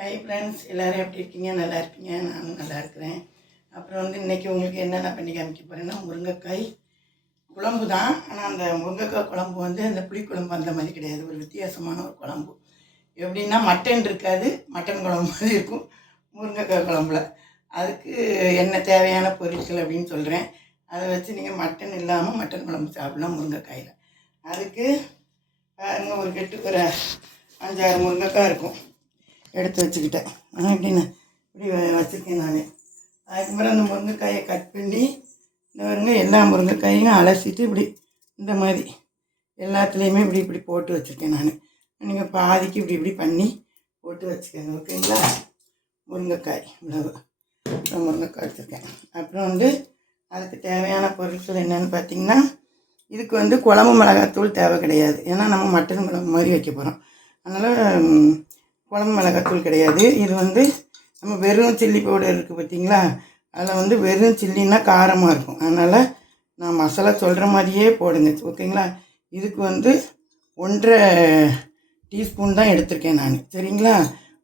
Hi friends, எல்லோரும் எப்படி இருக்கீங்க? நல்லா இருப்பீங்க. நானும் நல்லா இருக்கிறேன். அப்புறம் இன்றைக்கி உங்களுக்கு என்னென்ன பண்ணி காமிக்க போகிறேன்னா, முருங்கைக்காய் குழம்பு தான். ஆனால் அந்த முருங்கைக்காய் குழம்பு அந்த புளிக்குழம்பு அந்த மாதிரி கிடையாது. ஒரு வித்தியாசமான ஒரு குழம்பு. எப்படின்னா மட்டன் இருக்காது, மட்டன் குழம்பு மாதிரி இருக்கும் முருங்கைக்காய் குழம்புல. அதுக்கு என்ன தேவையான பொருட்கள் அப்படின்னு சொல்கிறேன். அதை வச்சு நீங்கள் மட்டன் இல்லாமல் மட்டன் குழம்பு சாப்பிடலாம் முருங்கைக்காயில். அதுக்கு இன்னும் ஒரு கெட்டு ஒரு 5-6 முருங்கைக்காய் இருக்கும், எடுத்து வச்சுக்கிட்டேன். எப்படின்னு இப்படி வச்சுருக்கேன் நான். அதுக்கப்புறம் அந்த முருங்கைக்காயை கட் பண்ணி எல்லா முருங்கைக்காயும் அலசிட்டு இப்படி இந்த மாதிரி எல்லாத்துலேயுமே இப்படி இப்படி போட்டு வச்சுருக்கேன் நான். நீங்கள் பாதிக்கு இப்படி இப்படி பண்ணி போட்டு வச்சுக்கோங்க, ஓகேங்களா? முருங்கைக்காய் இவ்வளவு முருங்கைக்காய் வச்சுருக்கேன். அப்புறம் அதுக்கு தேவையான பொருட்கள் என்னென்னு பார்த்திங்கன்னா, இதுக்கு குழம்பு மிளகாத்தூள் தேவை கிடையாது. ஏன்னா நம்ம மட்டன் குழம்பு மாதிரி வைக்க போகிறோம். அதனால் குழம்பு மிளகாத்தூள் கிடையாது. இது நம்ம வெறும் சில்லி பவுடர் இருக்குது பார்த்திங்களா, அதில் வெறும் சில்லின்னா காரமாக இருக்கும். அதனால் நான் மசாலா சொல்கிற மாதிரியே போடுங்க, ஓகேங்களா? இதுக்கு 1.5 டீஸ்பூன் தான் எடுத்திருக்கேன் நான், சரிங்களா?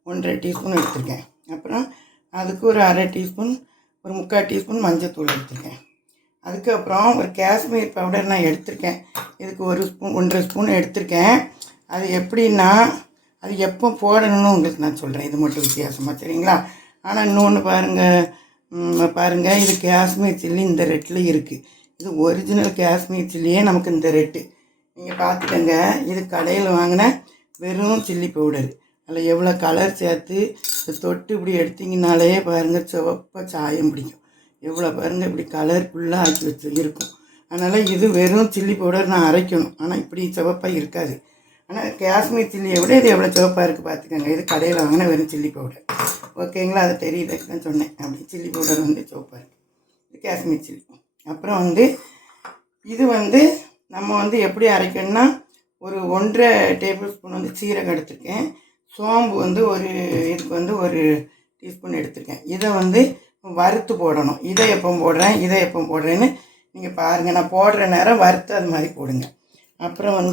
1.5 டீஸ்பூன் எடுத்திருக்கேன். அப்புறம் அதுக்கு ஒரு 1/2 டீஸ்பூன், ஒரு 3/4 டீஸ்பூன் மஞ்சள் எடுத்திருக்கேன். அதுக்கப்புறம் ஒரு காஷ்மீர் பவுடர் நான் எடுத்திருக்கேன். இதுக்கு 1 ஸ்பூன் எடுத்திருக்கேன். அது எப்படின்னா, அது எப்போ போடணும்னு உங்களுக்கு நான் சொல்கிறேன். இது மட்டும் வித்தியாசமாக, சரிங்களா? ஆனால் இன்னொன்று பாருங்கள், இது காஷ்மீர் சில்லி இந்த ரெட்டில் இருக்குது. இது ஒரிஜினல் காஷ்மீர் சில்லியே நமக்கு இந்த ரெட்டு நீங்கள் பார்த்துக்கங்க. இது கடையில் வாங்கின வெறும் சில்லி பவுடர். அதில் எவ்வளோ கலர் சேர்த்து தொட்டு இப்படி எடுத்திங்கனாலே பாருங்கள், சிவப்பாக சாயம் பிடிக்கும். எவ்வளோ பாருங்கள், இப்படி கலர்ஃபுல்லாக ஆக்கி வச்சு இருக்கும். அதனால் இது வெறும் சில்லி பவுடர் நான் அரைக்கணும். ஆனால் இப்படி சிவப்பாக இருக்காது. ஆனால் காஷ்மீர் சில்லியை விட இது எவ்வளோ சிவப்பாக இருக்குது பார்த்துக்கோங்க. இது கடையில் வாங்கின வெறும் சில்லி பவுடர், ஓகேங்களா? அது தெரியலக்கு தான் சொன்னேன். அப்படி சில்லி பவுடர் சிவப்பாக இருக்குது. இது காஷ்மீர் சில்லி. அப்புறம் இது நம்ம எப்படி அரைக்கணும்னா, ஒரு 1.5 டேபிள் ஸ்பூன் சீரகம் எடுத்துருக்கேன். சோம்பு ஒரு இதுக்கு 1 டீஸ்பூன் எடுத்துருக்கேன். இதை வறுத்து போடணும். இதை எப்போ போடுறேன்னு நீங்கள் பாருங்கள். நான் போடுற நேரம் வறுத்து அது மாதிரி போடுங்க. அப்புறம்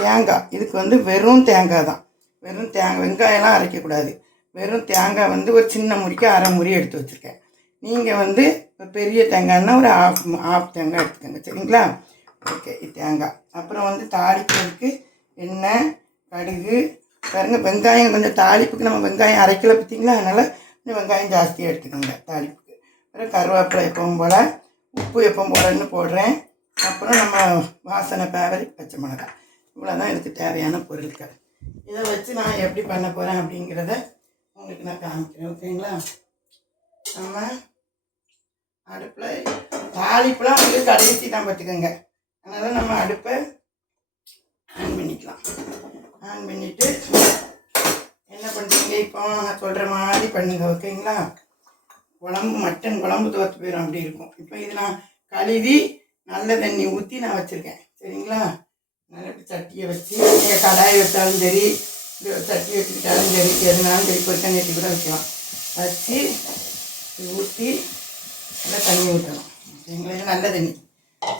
தேங்காய். இதுக்கு வெறும் தேங்காய் தான். வெறும் தேங்காய், வெங்காயம்லாம் அரைக்கக்கூடாது. வெறும் தேங்காய் ஒரு சின்ன முறிக்கு 1/2 முறி எடுத்து வச்சுருக்கேன். நீங்கள் பெரிய தேங்காய்னா ஒரு ஆஃப் தேங்காய் எடுத்துக்கோங்க, சரிங்களா? ஓகே, தேங்காய். அப்புறம் தாளிக்கிறதுக்கு எண்ணெய், கடுகு. பாருங்கள், வெங்காயம் கொஞ்சம் தாளிப்புக்கு நம்ம வெங்காயம் அரைக்கலை பார்த்திங்களா, அதனால் கொஞ்சம் வெங்காயம் ஜாஸ்தியாக எடுத்துக்கோங்க தாளிப்புக்கு. அப்புறம் கருவேப்பிலை எப்பவும் போல், உப்பு எப்பவும் போலன்னு போடுறேன். அப்புறம் நம்ம வாசனை பேவரி பச்சை மிளகாய். இவ்வளோ தான் இதுக்கு தேவையான பொருட்கள். இதை வச்சு நான் எப்படி பண்ண போகிறேன் அப்படிங்கிறத உங்களுக்கு நான் காமிக்கிறேன், ஓகேங்களா? நம்ம அடுப்பில் தாளிப்பெலாம் கடைசி தான் பார்த்துக்கோங்க. அதனால் நம்ம அடுப்பை ஆன் பண்ணிக்கலாம். ஆன் பண்ணிவிட்டு என்ன பண்ணுறீங்க, இப்போ நான் சொல்கிற மாதிரி பண்ணுங்க, ஓகேங்களா? மட்டன் குழம்பு தோற்று போயிடும், அப்படி இருக்கும். இப்போ இது நான் கழுவி நல்ல தண்ணி ஊற்றி நான் வச்சுருக்கேன், சரிங்களா? நல்லா சட்டியை வச்சு, நீங்கள் கடாயை வச்சாலும் சரி, சட்டி வச்சுக்கிட்டாலும் சரி, எதுனாலும் சரி, பொரிக்கான் சட்டி கூட வைக்கலாம். வச்சு ஊற்றி நல்லா தண்ணி ஊற்றணும், சரிங்களா? இது நல்ல தண்ணி,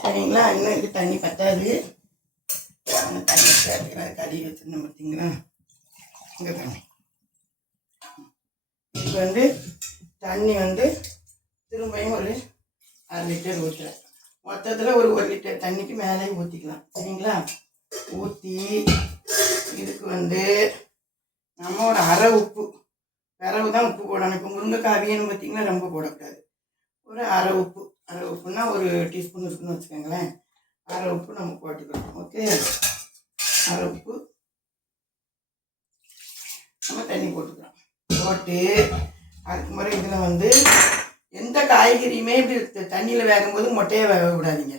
சரிங்களா? இன்னும் இது தண்ணி பத்தாது. தண்ணி சேர்த்துக்கிறேன். கறி வச்சுருந்தேன் பார்த்தீங்களா, இங்கே தண்ணி. இதுக்கு தண்ணி திரும்பியும் ஒரு 1/2 லிட்டர் ஊற்றுறேன். மொத்தத்தில் ஒரு 1 லிட்டர் தண்ணிக்கு மேலே ஊற்றிக்கலாம், சரிங்களா? ஊற்றி இதுக்கு நம்ம ஒரு 1/2 உப்பு, பிறகு தான் உப்பு போடணும். இப்போ முருங்கைக்காய் அவியணும் பார்த்திங்கன்னா, ரொம்ப போடக்கூடாது. ஒரு 1/2 உப்பு, 1/2 உப்புன்னா 1 டீஸ்பூன் இருக்குன்னு வச்சுக்கோங்களேன். 1/2 உப்பு நம்ம போட்டுக்கலாம், ஓகே? 1/2 உப்பு நம்ம தண்ணி போட்டுக்கலாம். போட்டு அதுக்கு முறை இதில் எந்த காய்கறியுமே இப்படி தண்ணியில் வேகும்போது மொட்டையை வேக விடாதீங்க.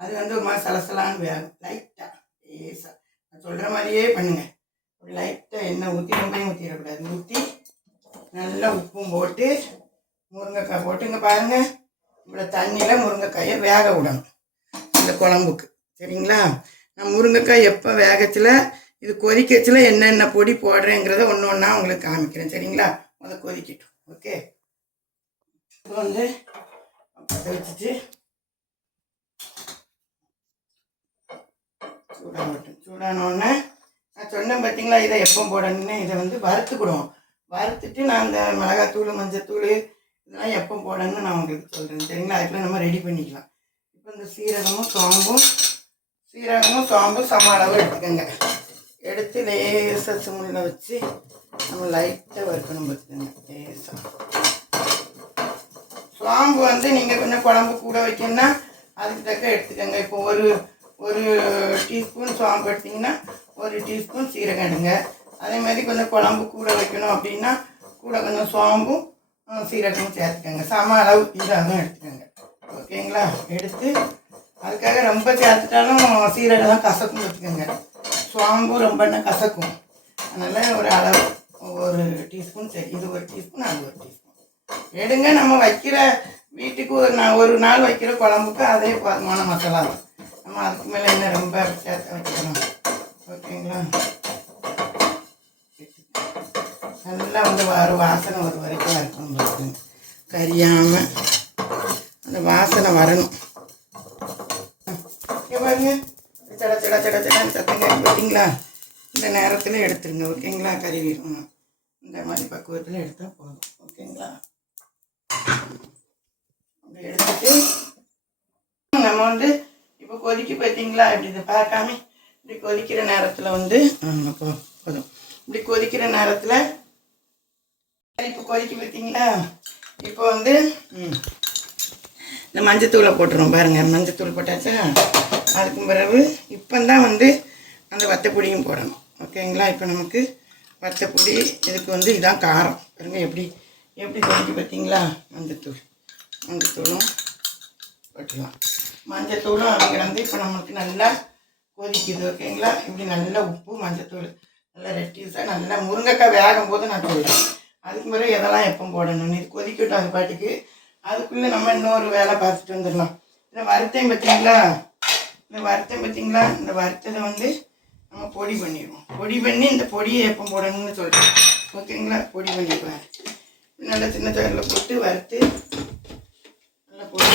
அது ஒரு மாதிரி சலசலான்னு வேகும். லைட்டாக லேசாக நான் சொல்கிற மாதிரியே பண்ணுங்கள். ஒரு லைட்டாக எண்ணெய் ஊற்றி, ரொம்பையும் ஊற்றிடக்கூடாது. ஊற்றி நல்லா உப்பும் போட்டு முருங்கைக்காய் போட்டு, இங்கே பாருங்கள், இவ்வளோ தண்ணியில் முருங்கைக்காயை வேக விடணும் இந்த குழம்புக்கு, சரிங்களா? நான் முருங்கைக்காய் எப்போ வேகச்சில், இது கொதிக்கச்சில் என்னென்ன பொடி போடுறேங்கிறத ஒன்று ஒன்றா உங்களுக்கு காமிக்கிறேன், சரிங்களா? முதல் கொதிக்கட்டும், ஓகே? இப்போ பற்ற வச்சுட்டு சூடானோடனே நான் சொன்னேன் பார்த்தீங்களா, இதை எப்போ போடணுன்னு, இதை வறுத்துக்கிடுவோம். வறுத்துட்டு நான் அந்த மிளகாத்தூள் மஞ்சத்தூள் இதெல்லாம் எப்போ போடணும்னு நான் உங்களுக்கு சொல்கிறேன் சரிங்களா. அதுக்குள்ளே நம்ம ரெடி பண்ணிக்கலாம். இப்போ இந்த சீரகமும் சோம்பும் சம அளவு எடுத்துக்கோங்க. எடுத்து லேசாக சிம்மில் வச்சு நம்ம லைட்டாக வறுக்கணும் பார்த்துக்கோங்க. லேசாக சோம்பு வந்து நீங்கள் கொஞ்சம் குழம்பு கூட வைக்கணும்னா அதுக்கு தக்க எடுத்துக்கோங்க. இப்போ ஒரு டீஸ்பூன் சோம்பு எடுத்திங்கன்னா 1 டீஸ்பூன் சீரகம் எடுங்க. அதே மாதிரி கொஞ்சம் குழம்பு கூட வைக்கணும் அப்படின்னா கூட கொஞ்சம் சோம்பும் சீரகமும் சேர்த்துக்கோங்க. சம அளவு இதாகவும் எடுத்துக்கோங்க. ஓகேங்களா. எடுத்து அதுக்காக ரொம்ப சேர்த்துட்டாலும் சீரகம்லாம் கசக்கும் வச்சுக்கோங்க. சோம்பு ரொம்ப கசக்கும். அதனால் ஒரு அளவு 1 டீஸ்பூன் சரி. இது 1 டீஸ்பூன் அது 1 டீஸ்பூன் எடுங்க. நம்ம வைக்கிற வீட்டுக்கு ஒரு நாள் வைக்கிற குழம்புக்கு அதே போதுமான மசாலா தான். நம்ம அதுக்கு மேலே என்ன ரொம்ப சேர்த்து வைக்கணும். ஓகேங்களா. நல்லா வந்து வாசனை ஒரு வரைக்கும் இருக்கணும். கரியாமல் அந்த வாசனை வரணும். பாருங்க சட சட சட சடான்னு சத்தங்க பார்த்தீங்களா. இந்த நேரத்தில் எடுத்துருங்க. ஓகேங்களா. கறிவிடணும் இந்த மாதிரி பக்குவத்தில் எடுத்தால் போதும். ஓகேங்களா. அப்படி எடுத்துட்டு நம்ம வந்து இப்போ கொதிக்க பார்த்தீங்களா. இப்படி இதை பார்க்காம இப்படி கொதிக்கிற நேரத்தில் வந்து போதும். இப்படி கொதிக்கிற நேரத்தில் இப்போ கொதிக்க பார்த்தீங்களா. இப்போ வந்து இந்த மஞ்சத்தூளை போட்டுருவோம் பாருங்கள். மஞ்சத்தூள் போட்டாச்சா. அதுக்கு பிறகு இப்போ தான் வந்து அந்த வத்தப்பொடியும் போடணும். ஓகேங்களா. இப்போ நமக்கு வத்தப்பொடி இதுக்கு வந்து இதான் காரம் பாருங்கள். எப்படி கொதிக்க பார்த்தீங்களா. மஞ்சத்தூளும் போட்டுக்கலாம். மஞ்சத்தூளும் அப்படிங்கிறது இப்போ நம்மளுக்கு நல்லா கொதிக்குது. ஓகேங்களா. இப்படி நல்லா உப்பு மஞ்சத்தூள் நல்லா ரெட்டிஸாக நல்லா முருங்கைக்காய் வேகும் போது நான் சொல்கிறேன். அதுக்கு பிறகு எதெல்லாம் எப்போ போடணும் இது கொதிக்கட்டும். அது பாட்டுக்கு அதுக்குள்ளே நம்ம இன்னொரு வேலை பார்த்துட்டு வந்துடலாம். இந்த வறுத்தையும் பார்த்தீங்களா. இந்த வறுத்ததை வந்து நம்ம பொடி பண்ணிடுவோம். பொடி பண்ணி இந்த பொடியை எப்போ போடணும்னு சொல்கிறேன். ஓகேங்களா. பொடி பண்ணிக்குவேன். நல்லா சின்ன தகவலில் போட்டு வறுத்து நல்லா பொடி.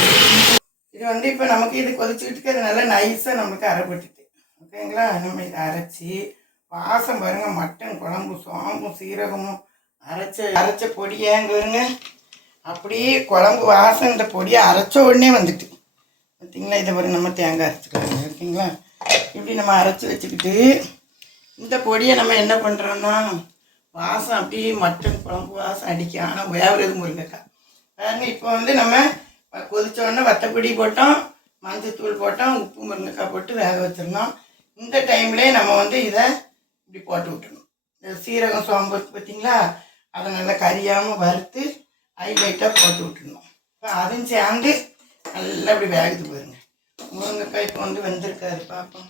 இது வந்து இப்போ நமக்கு இது கொதிச்சுக்கிட்டு அது நல்லா நைஸாக நம்மளுக்கு அரைப்பட்டுட்டு. ஓகேங்களா. நம்ம இதை அரைச்சி வாசம் பாருங்கள். மட்டன் குழம்பு சோம்பும் சீரகமும் அரைச்ச பொடியேங்குங்க. அப்படியே குழம்பு வாசம் இந்த பொடியை அரைச்ச உடனே வந்துட்டு பார்த்தீங்களா. இதை பாருங்க நம்ம தேங்காய் அரைச்சிக்கலாம். ஓகேங்களா. இப்படி நம்ம அரைச்சி வச்சுக்கிட்டு இந்த பொடியை நம்ம என்ன பண்ணுறோன்னா வாசம் அப்படியே மட்டன் குழம்பு வாசம் அடிக்கும். ஆனால் வேவுறது முருங்கைக்காய் பாருங்க. இப்போ வந்து நம்ம கொதித்தோடனே வத்தப்பொடி போட்டோம், மஞ்சத்தூள் போட்டோம், உப்பு முருங்கைக்காய் போட்டு வேக வச்சிடணும். இந்த டைம்லேயே நம்ம வந்து இதை இப்படி போட்டு விட்டுணும். இந்த சீரகம் சோம்பு பார்த்தீங்களா. அதை நல்லா கரியாமல் வறுத்து ஹைலைட்டாக போட்டு விட்டுணும். இப்போ அதுவும் சேர்ந்து நல்லா இப்படி வேகுது பாருங்க. முருங்கைக்காய் இப்போ வந்து வெந்திருக்காது பார்ப்போம்.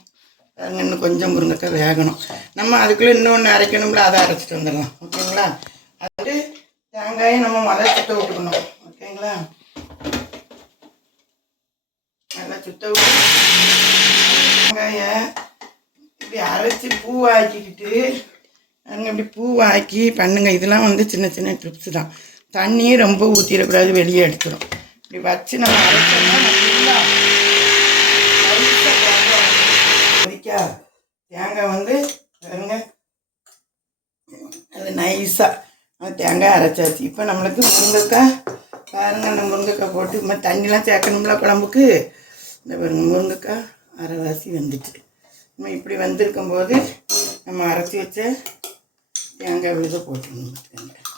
பாருங்க இன்னும் கொஞ்சம் முருங்கைக்காய் வேகணும். நம்ம அதுக்குள்ளே இன்னொன்று அரைக்கணும்ல அதை அரைச்சிட்டு வந்துடலாம். ஓகேங்களா. அது தேங்காயை நம்ம சுத்த விட்டுக்கணும். ஓகேங்களா. நல்லா சுத்த விட்டு தேங்காயை இப்படி அரைச்சி பூவாக்கிக்கிட்டு அங்கே இப்படி பூவாக்கி பண்ணுங்க. இதெல்லாம் வந்து சின்ன சின்ன ட்ரிப்ஸு தான். தண்ணியும் ரொம்ப ஊற்றிடக்கூடாது, வெளியே எடுத்துடும். இப்படி வச்சு நம்ம அரைச்சோம்னா நல்லா கொதிக்கா தேங்காய் வந்து பாருங்க அது நைஸாக தேங்காய் அரைச்சாச்சு. இப்போ நம்மளுக்கு முருங்கைக்காய் பாருங்க. அந்த முருங்கைக்காய் போட்டு இந்த தண்ணிலாம் சேர்க்கணும்ல குழம்புக்கு. இந்த பாருங்க முருங்கைக்காய் அரைவாசி வந்துட்டு. நம்ம இப்படி வந்திருக்கும்போது நம்ம அரைச்சி வச்ச தேங்காய் விழுத போட்டுக்கணும்.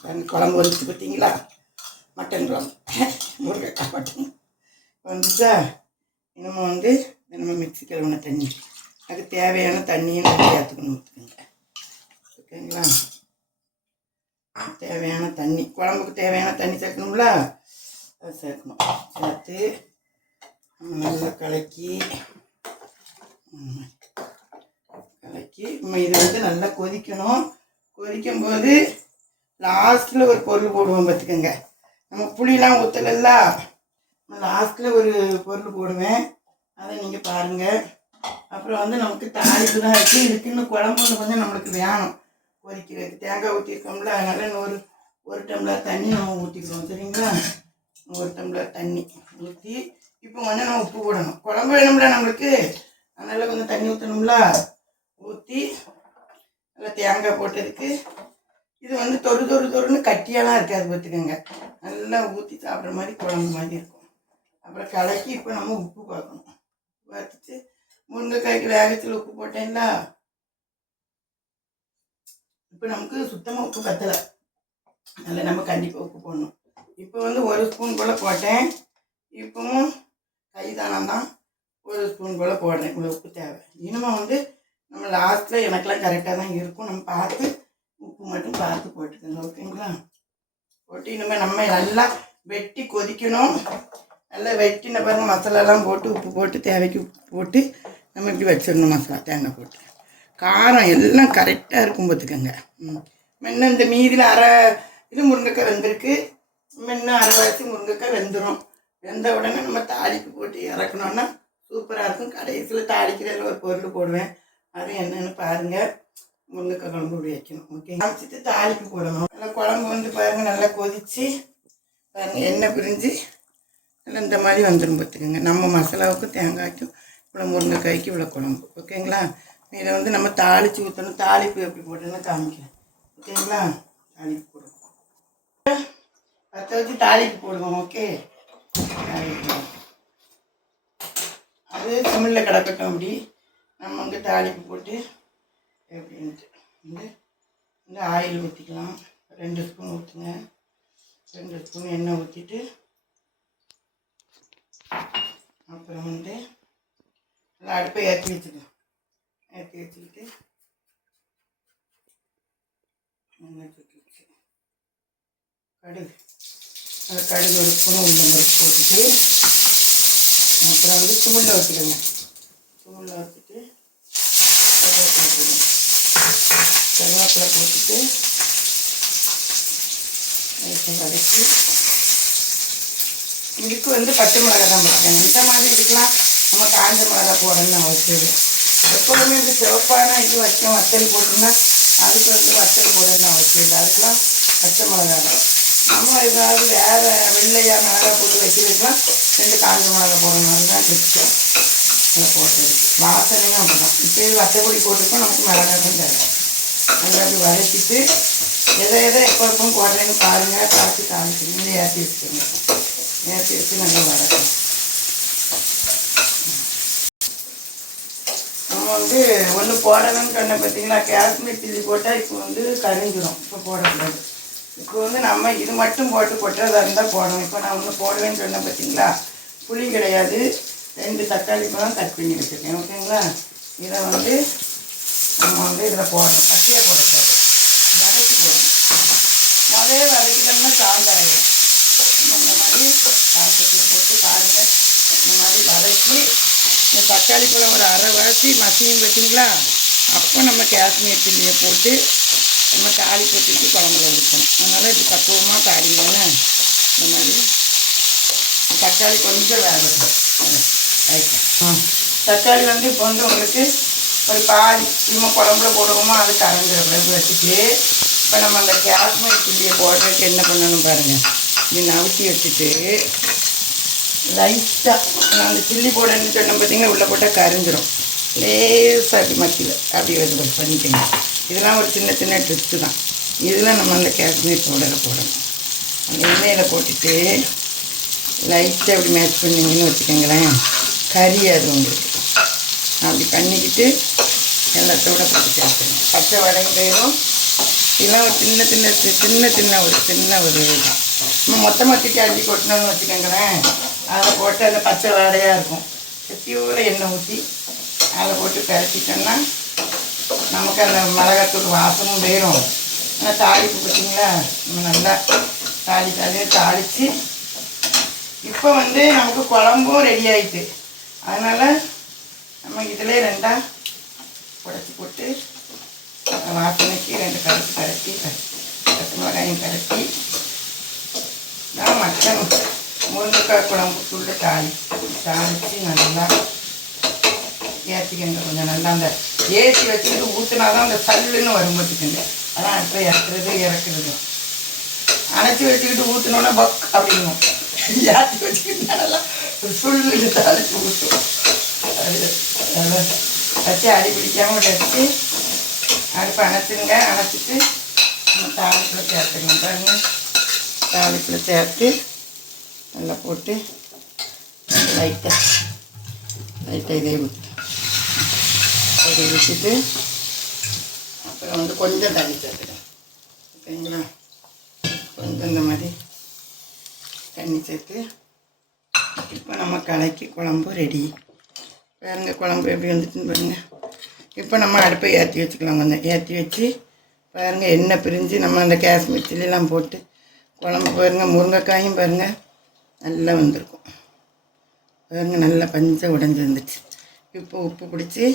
பாருங்க குழம்பு வந்துச்சு பார்த்தீங்களா. மட்டன் குழம்பு முருங்கைக்காய் மட்டன் வந்துச்சா. நம்ம வந்து நம்ம மிக்ஸி கழுவின தண்ணி அதுக்கு தேவையான தண்ணியும் சேர்த்துக்கணும். ஓகேங்களா. தேவையான தண்ணி குழம்புக்கு தேவையான தண்ணி சேர்க்கணும்ல அது சேர்க்கணும். சேர்த்து நல்லா கலக்கி இது வந்து நல்லா கொதிக்கணும். கொதிக்கும்போது லாஸ்ட்டில் ஒரு பொருள் போடுவோம் பார்த்துக்கோங்க. நம்ம புளியெலாம் ஊற்றல. லாஸ்ட்டில் ஒரு பொருள் போடுவேன். அதை நீங்கள் பாருங்கள். அப்புறம் வந்து நமக்கு தாளிப்பு தான் இருக்குது. இதுக்கு இன்னும் குழம்பு கொஞ்சம் நம்மளுக்கு வேணும் கொதிக்கிறதுக்கு. தேங்காய் ஊற்றிருக்கோம்ல. அதனால் ஒரு டம்ளர் தண்ணி நம்ம ஊற்றிக்கிறோம். சரிங்களா. 1 டம்ளர் தண்ணி ஊற்றி இப்போ கொஞ்சம் நம்ம உப்பு போடணும். குழம்பு வேணும்ல நம்மளுக்கு. அதனால் கொஞ்சம் தண்ணி ஊற்றணும்ல. ஊற்றி நல்லா தேங்காய் போட்டதுக்கு இது வந்து தொறு தொறு தொறுன்னு கட்டியெல்லாம் இருக்காது பார்த்துக்கோங்க. நல்லா ஊற்றி சாப்பிட்ற மாதிரி குழம்பு மாதிரி இருக்கும். அப்புறம் கலக்கி இப்போ நம்ம உப்பு பார்க்கணும். பார்த்துட்டு முருங்கைக்காய்க்கு வேகத்தில் உப்பு போட்டேன்னா இப்போ நமக்கு சுத்தமாக உப்பு பத்தலை. அதில் நம்ம கண்டிப்பாக உப்பு போடணும். இப்போ வந்து 1 ஸ்பூன் போல் போட்டேன். இப்போவும் கைதானம் தான் 1 ஸ்பூன் போல் போடுறேன். இவ்வளோ உப்பு தேவை. இனிமேல் வந்து நம்ம லாஸ்ட்டில் எனக்கெல்லாம் கரெக்டாக தான் இருக்கும். நம்ம பார்த்து உப்பு மட்டும் பார்த்து போட்டுக்கோங்க. ஓகேங்களா? போட்டு இனிமேல் நம்ம நல்லா வெட்டி கொதிக்கணும். நல்லா வெட்டின பாருங்கள் மசாலாலாம் போட்டு உப்பு போட்டு தேவைக்கு உப்பு போட்டு நம்ம இப்படி வச்சிடணும். மசாலா தேங்காய் போட்டு காரம் எல்லாம் கரெக்டாக இருக்கும் பார்த்துக்கோங்க. முன்ன இந்த மீதியில் அரை இது முருங்கைக்காய் வெந்திருக்கு. இன்னும் அரைவாசி முருங்கைக்காய் வெந்துடும். வெந்த உடனே நம்ம தாளிப்பு போட்டு இறக்கணுன்னா சூப்பராக இருக்கும். கடைசியில் தாளிக்கிறதுல ஒரு பொருள் போடுவேன். அது என்னென்னு பாருங்கள். முருங்கைக்காய் குழம்பு வைக்கணும். ஓகே, காமிச்சிட்டு தாளிப்பு போடணும். நல்லா குழம்பு வந்து பாருங்கள் நல்லா கொதித்து பாருங்கள் எண்ணெய் பிரிஞ்சு நல்லா இந்த மாதிரி வந்துடும் பார்த்துக்கோங்க. நம்ம மசாலாவுக்கும் தேங்காய்க்கும் இவ்வளோ முருங்கைக்காய்க்கு இவ்வளோ குழம்பு. ஓகேங்களா? இதை வந்து நம்ம தாளித்து ஊற்றணும். தாளிப்பு எப்படி போட்டோன்னு காமிக்கிறேன். ஓகேங்களா? தாளிப்பு போடுவோம். பற்ற வச்சு தாளிப்பு போடுவோம். ஓகே, அது சிம்மில் கிடக்கட்டும். அப்படி நம்ம வந்து தாளிப்பு போட்டு எப்படின்ட்டு வந்து ஆயில் ஊற்றிக்கலாம். 2 ஸ்பூன் ஊற்றுங்க. 2 ஸ்பூன் எண்ணெய் ஊற்றிட்டு அப்புறம் வந்து நல்லா அடுப்பை ஏற்றி வச்சுக்கலாம். ஏற்றி வச்சுக்கிட்டு எண்ணெய் தூக்கிச்சு கடுகு, அந்த கடுகு 1 ஸ்பூன் உளுந்தம்பருப்பு போட்டுட்டு அப்புறம் வந்து சுமிழில் வச்சுக்கோங்க. சுமிழில் வச்சுட்டு கருவேப்பிலை போடுங்க. கருவேப்பிலை போட்டுட்டு வதக்கி இதுக்கு வந்து பச்சை மிளகா தான் போட்டாங்க. இந்த மாதிரி இதுக்கெலாம் நம்ம காஞ்ச மிளகா போடணும்னு அவசியம் இல்லை. எப்போதுமே இந்த சிவப்பான இது வச்சோம் வத்தல் போட்டோம்னா அதுக்கு வந்து வத்தல் போடணும்னு அவசியம் இல்லை. அதுக்கெலாம் பச்சை மிளகா தான். நம்ம ஏதாவது வேறு வெள்ளையாக மிளகா போட்டு வைக்கிறதுக்கெலாம் 2 காஞ்ச மிளகா போடணும். அதுதான் டிப்ஸும் அதை போடுறது. வாசனையும் அப்படி தான். இப்போ வத்தப்பொடி போட்டிருக்கோம். நமக்கு மிளகா தான் தேவை. அதை அப்படி வதக்கிட்டு எதை எப்போ போடுறேன்னு பாருங்கள். பார்த்து காமிச்சிங்க. ஏற்றி வச்சுக்கோங்க. ஏற்றி வச்சு நல்லா வதக்கணும். நம்ம வந்து ஒன்று போடணும்னு சொன்ன பார்த்தீங்களா, காஷ்மீர் சில்லி போட்டால் இப்போ வந்து கரிஞ்சிடும். இப்போ போடக்கூடாது. இப்போ வந்து நம்ம இது மட்டும் போட்டு கொட்டுறதா இருந்தால் போடணும். இப்போ நான் ஒன்று போடுவேன்னு சொன்னேன் பார்த்தீங்களா, புளி கிடையாது. 2 தக்காளி பழம் கட் பண்ணி வச்சுருக்கேன். ஓகேங்களா? இதை வந்து நம்ம வந்து இதில் போடணும். பச்சையாக போடக்கூடாது, வதக்கி போடணும். முதல்ல வதக்கிட்டோம்னா சாந்தாயிடும். இந்த மாதிரி காய்கறியை போட்டு பாருங்கள். இந்த மாதிரி வதக்கி இந்த தக்காளி பழம் ஒரு அரைவாசி மசியும் பார்த்தீங்களா, அப்போ நம்ம காஷ்மீர் சில்லியை போட்டு நம்ம தாளி போட்டுட்டு குழம்புல ஊற்றணும். அதனால் இப்படி பக்குவமாக தாளிங்கன்னா இந்த மாதிரி தக்காளி கொஞ்சம் வேகட்டும். தக்காளி வந்து இப்போ வந்து உங்களுக்கு ஒரு பாதி சும்மா குழம்புல போடுவோமோ அது கரைஞ்சிற பிறகு வச்சுட்டு இப்போ நம்ம அந்த காஷ்மீர் சில்லியை போடுறதுக்கு என்ன பண்ணணும் பாருங்கள். இது நவுத்தி வச்சுட்டு லைட்டாக நான் அந்த சில்லி போடணும்னு சொன்னேன் பார்த்தீங்கன்னா, உள்ளே போட்டால் கரைஞ்சிரும். லேசாக அப்படி மத்தியில் அப்படி வந்து பண்ணிக்கணும். இதெல்லாம் ஒரு சின்ன சின்ன ட்ரிப்ஸு தான். இதில் நம்ம அந்த காஷ்மீர் பவுடரை போடணும். அந்த எண்ணெயில் போட்டுட்டு லைட்டாக அப்படி மேட்ச் பண்ணிங்கன்னு வச்சுக்கோங்களேன், கறியாது உங்களுக்கு. அப்படி பண்ணிக்கிட்டு எல்லாத்தோட போட்டு சேர்த்துணும். பச்சை வடையும் போயிடும். இதெல்லாம் ஒரு சின்ன ஒரு நம்ம மொத்தமாக தூக்கி அள்ளி கொட்டணும்னு வச்சுக்கோங்களேன். அதில் போட்டு அந்த பச்சை வடையாக இருக்கும். பியூரில் எண்ணெய் ஊற்றி அதில் போட்டு பரட்டிட்டோம்னா நமக்கு அந்த மிளகாத்தூள் வாசமும் போயிடும். ஆனால் தாளிப்பு பார்த்தீங்களா, நம்ம நல்லா தாளித்து இப்போ வந்து நமக்கு குழம்பும் ரெடி ஆகிட்டு. அதனால் நம்ம இதிலே 2ஆக உடச்சி போட்டு வாசனைக்கு 2 கரட்டி பச்சை மிளகாயும் கரட்டி நான் மட்டன் முருங்கைக்காய் குழம்பு தூள் தாளித்து நல்லா ஏற்றிக்கங்க. கொஞ்சம் நல்லா அந்த ஏற்றி வச்சுக்கிட்டு ஊற்றினா தான் அந்த சல்லுன்னு வரும் பார்த்துக்கங்க. அதான் இப்போ இறக்குறது. அணைச்சி வச்சுக்கிட்டு ஊற்றினோன்னா பக் அப்படின்னும். ஏற்றி வச்சுக்கிட்டு நல்லா சுள்ளுன்னு தாளித்து ஊற்றும். வச்சு அடி பிடிக்காமல் வச்சு அடுப்பை அணைச்சிடுங்க. அணைச்சிட்டு நம்ம தாளிப்பில் சேர்த்துக்கலாம் பாருங்கள். தாளிப்பில் சேர்த்து நல்லா போட்டு லைட்டாக இதே ஊற்றிட்டு அப்புறம் வந்து கொஞ்சம் தண்ணி சேர்த்துக்கலாம். ஓகேங்களா? கொஞ்சம் இந்த மாதிரி தண்ணி சேர்த்து இப்போ நம்ம கலக்கி குழம்பு ரெடி. பாருங்க குழம்பு எப்படி வந்துச்சுன்னு பாருங்கள். இப்போ நம்ம அடுப்பை ஏற்றி வச்சுக்கலாம். கொஞ்சம் ஏற்றி வச்சு பாருங்கள் எண்ணெய் பிரிஞ்சு நம்ம அந்த காஷ்மீர் சில்லிலாம் போட்டு குழம்பு பாருங்கள். முருங்கைக்காயும் பாருங்கள் நல்லா வந்திருக்கும். பாருங்கள் நல்லா பஞ்சை உடஞ்சி வந்துச்சு. இப்போ உப்பு பிடிச்சி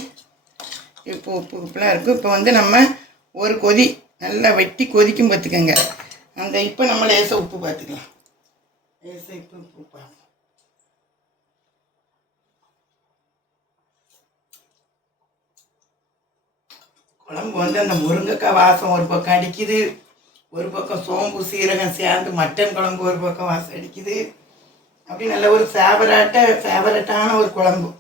இப்போ உப்புலாம் இருக்கும். இப்போ வந்து நம்ம ஒரு கொதி நல்லா வெட்டி கொதிக்கும் பார்த்துக்கோங்க. அந்த இப்போ நம்ம லேசாக உப்பு பார்த்துக்கலாம். லேசாக இப்போ உப்பு பார்ப்போம். குழம்பு வந்து அந்த முருங்கைக்காய் வாசம் ஒரு பக்கம் அடிக்குது, ஒரு பக்கம் சோம்பு சீரகம் சேர்ந்து மட்டன் குழம்பு ஒரு பக்கம் வாசம் அடிக்குது. அப்படி நல்ல ஒரு ஃபேவரட்டான ஒரு குழம்பு.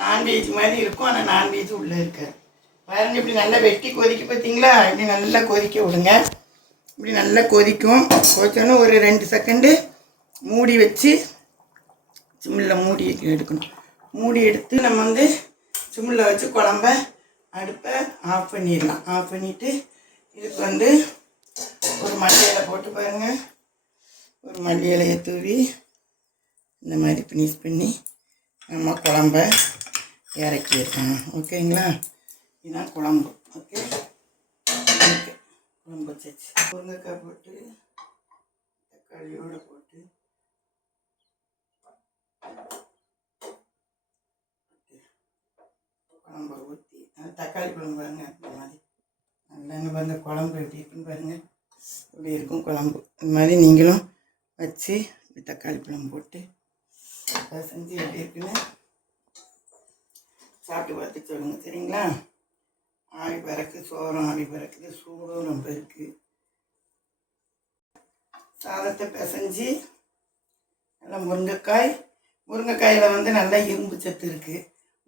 நான்வெஜ் மாதிரி இருக்கும், ஆனால் நான்வெஜ் உள்ளே இருக்காது. பாருங்க இப்படி நல்லா வெட்டி கொதிக்க பார்த்தீங்களா? இப்படி நல்லா கொதிக்க விடுங்க. இப்படி நல்லா கொதிக்கும். கொதிச்சோன்னா ஒரு 2 செகண்டு மூடி வச்சு சிம்மில் மூடி எடுக்கணும். மூடி எடுத்து நம்ம வந்து சிம்மில் வச்சு குழம்ப அடுப்பை ஆஃப் பண்ணிடலாம். ஆஃப் பண்ணிவிட்டு இதுக்கு வந்து ஒரு மல்லி இலை போட்டு பாருங்கள். ஒரு மல்லி இலையை தூவி இந்த மாதிரி ஃபினிஷ் பண்ணி நம்ம குழம்ப இறக்கிடலாம். ஓகேங்களா? இதுதான் குழம்பு. ஓகே ஓகே குழம்பு வச்சாச்சு. முருங்கைக்காய் போட்டு தக்காளியோடு போட்டு குழம்பை ஊற்றி தக்காளி குழம்பு பாருங்க. இந்த மாதிரி நல்லா வந்து குழம்பு எப்படி இருக்குன்னு பாருங்கள். இப்படி இருக்கும் குழம்பு. இந்த மாதிரி நீங்களும் வச்சு தக்காளி குழம்பு போட்டு செஞ்சு எப்படி இருக்குன்னு சாப்பிட்டு பார்த்து சொல்லுங்கள். சரிங்களா? ஆவி பறக்கு, சோறும் ஆவி பறக்குது, சூடும் ரொம்ப இருக்குது. சாதத்தை பிசைஞ்சு நல்லா முருங்கைக்காயில் வந்து நல்லா இரும்பு சத்து இருக்குது.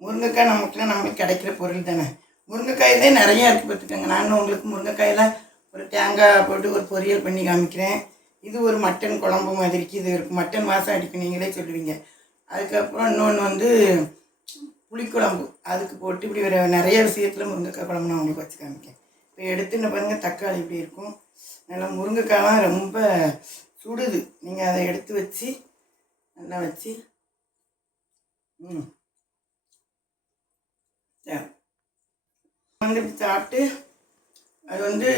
முருங்கைக்காய் நம்மளுக்கு கிடைக்கிற பொருள் தானே. முருங்கைக்காயிலே நிறையா இருக்குது பார்த்துக்கோங்க. நானும் உங்களுக்கு முருங்கைக்காயில் ஒரு தேங்காய் போட்டு ஒரு பொரியல் பண்ணி காமிக்கிறேன். இது ஒரு மட்டன் குழம்பு மாதிரிக்கு இது இருக்குது. மட்டன் வாசம் அடிக்கும், நீங்களே சொல்லுவீங்க. அதுக்கப்புறம் இன்னொன்று வந்து புளிக்குழம்பு, அதுக்கு போட்டு இப்படி ஒரு நிறைய விஷயத்தில் முருங்கைக்காய் குழம்பு நான் உங்களுக்கு வச்சு காமிக்கேன். இப்போ எடுத்து என்ன பாருங்கள், தக்காளி இப்படி இருக்கும். நல்லா முருங்கைக்காயெலாம் ரொம்ப சுடுது. நீங்கள் அதை எடுத்து வச்சு நல்லா வச்சு வந்து இப்படி சாப்பிட்டு அது வந்து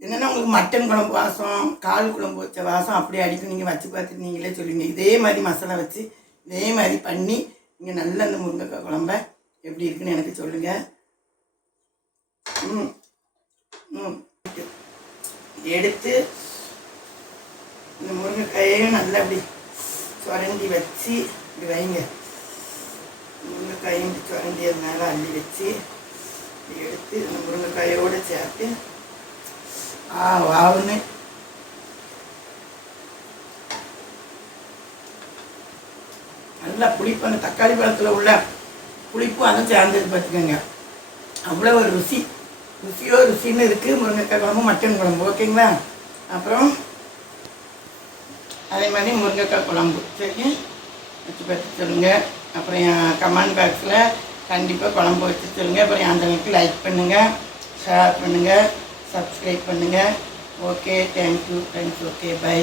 என்னென்னா உங்களுக்கு மட்டன் குழம்பு வாசம், கால் குழம்பு வச்ச வாசம் அப்படி அடிக்கும். நீங்கள் வச்சு பார்த்துட்டு நீங்களே சொல்லுவீங்க. இதே மாதிரி மசாலா வச்சு இதே மாதிரி பண்ணி நீங்கள் நல்லா அந்த முருங்கைக்காய் குழம்ப எப்படி இருக்குன்னு எனக்கு சொல்லுங்கள். எடுத்து இந்த முருங்கைக்காயையும் நல்லா இப்படி சுரண்டி வச்சு இப்படி வைங்க. முருங்கைக்காயும் இப்படி சுரண்டி அது மேலே அள்ளி வச்சு இப்படி எடுத்து இந்த முருங்கைக்காயோடு சேர்த்து வாவுன்னு நல்லா புளிப்பு, அந்த தக்காளி பழத்தில் உள்ள புளிப்பும் அதுவும் சேர்ந்தது பார்த்துக்கோங்க. அவ்வளோ ஒரு ருசின்னு இருக்குது முருங்கைக்காய் குழம்பு, மட்டன் குழம்பு. ஓகேங்களா? அப்புறம் அதே மாதிரி முருங்கைக்காய் குழம்பு சரி வச்சு பார்த்து சொல்லுங்கள். அப்புறம் என் கமெண்ட் பாக்ஸில் கண்டிப்பாக குழம்பு வச்சு சொல்லுங்கள். அப்புறம் அந்த நேரத்துக்கு லைக் பண்ணுங்கள், ஷேர் பண்ணுங்கள், சப்ஸ்கிரைப் பண்ணுங்கள். Okay, thank you friends. Okay, by.